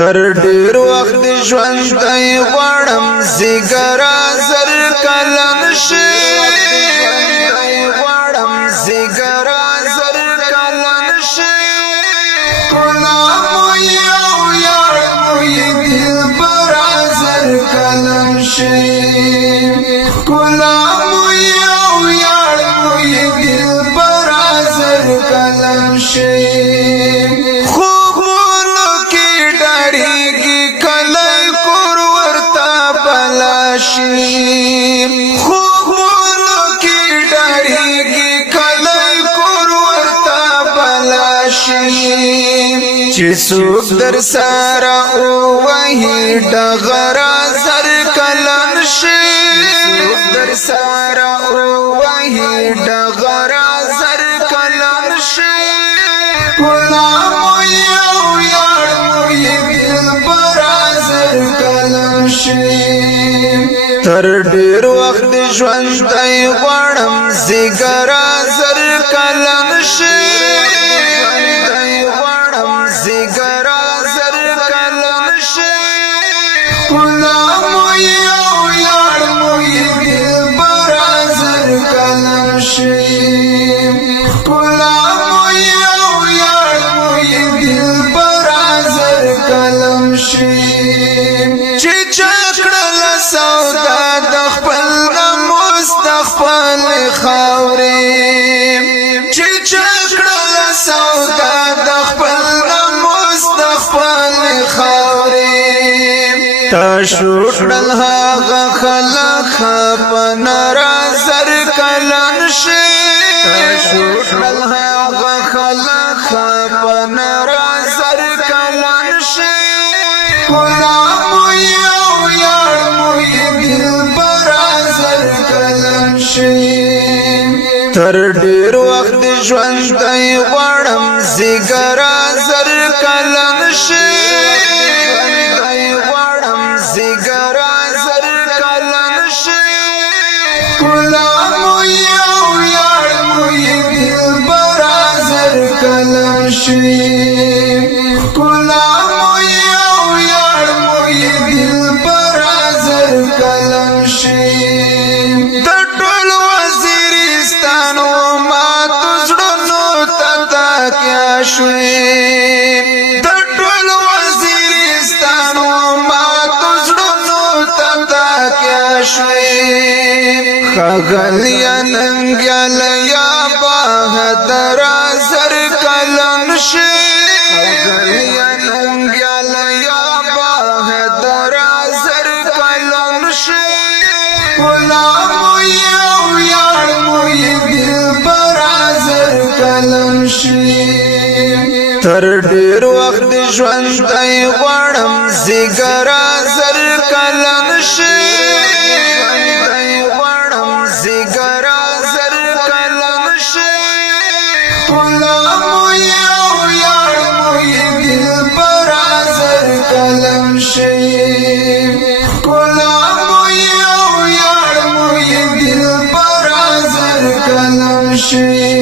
تر ډیر وخت ژوند دی غواړم زیګرا زر کلن شي غواړم زیګرا زر کلن شي غلام یو یار موی دل پر زر کلن شي غلام یو یار موی دل پر زر کلن شي خوبونو کی ډاریږي کلی کور ورته بلاشي چې څوک در سره ووهي ډغره زر کلن شي څوک در سره ووهي ډغره زر کلن شي غلام یو یار موی دلبر زر کلن شي تر ډیر وخت ژوند دی غواړم زیګرا زر کلن شي غواړم زیګرا زر کلن شي غلام یو یار موی دلبر زر کلن شي غلام یو یار موی دلبر زر کلن شي چې چکړل سودا خپل خاورې چې چکړل سودا د خپل مستقبل خاورې تشوړل هغه خلک په نظر کلن شي تشوړل هغه خلک په نظر کلن شي غلام یو یار موی دلبر زر کلن شي تر ډیر وخت ژوند دی غواړم زیګرا زر کلن شي غواړم زیګرا زر کلن شي غلام یو یار موی دلبر زر کلن شي غلام یو یار موی دلبر زر کلن شي شوي د ټول وزیرستان ما تزړونو تتا کیا شوي خغلیا ننګل یا بہادر زر کلن شي خغلیا ننګل یا بہادر زر کلن شي غلام یو یار موی دلبر زر کلن شي تر ډیر وخت ژوند دی غواړم زیګرا زر کلن شي غواړم زیګرا زر کلن شي غلام یو یار موی دلبر زر کلن شي غلام یو یار موی دلبر زر کلن شي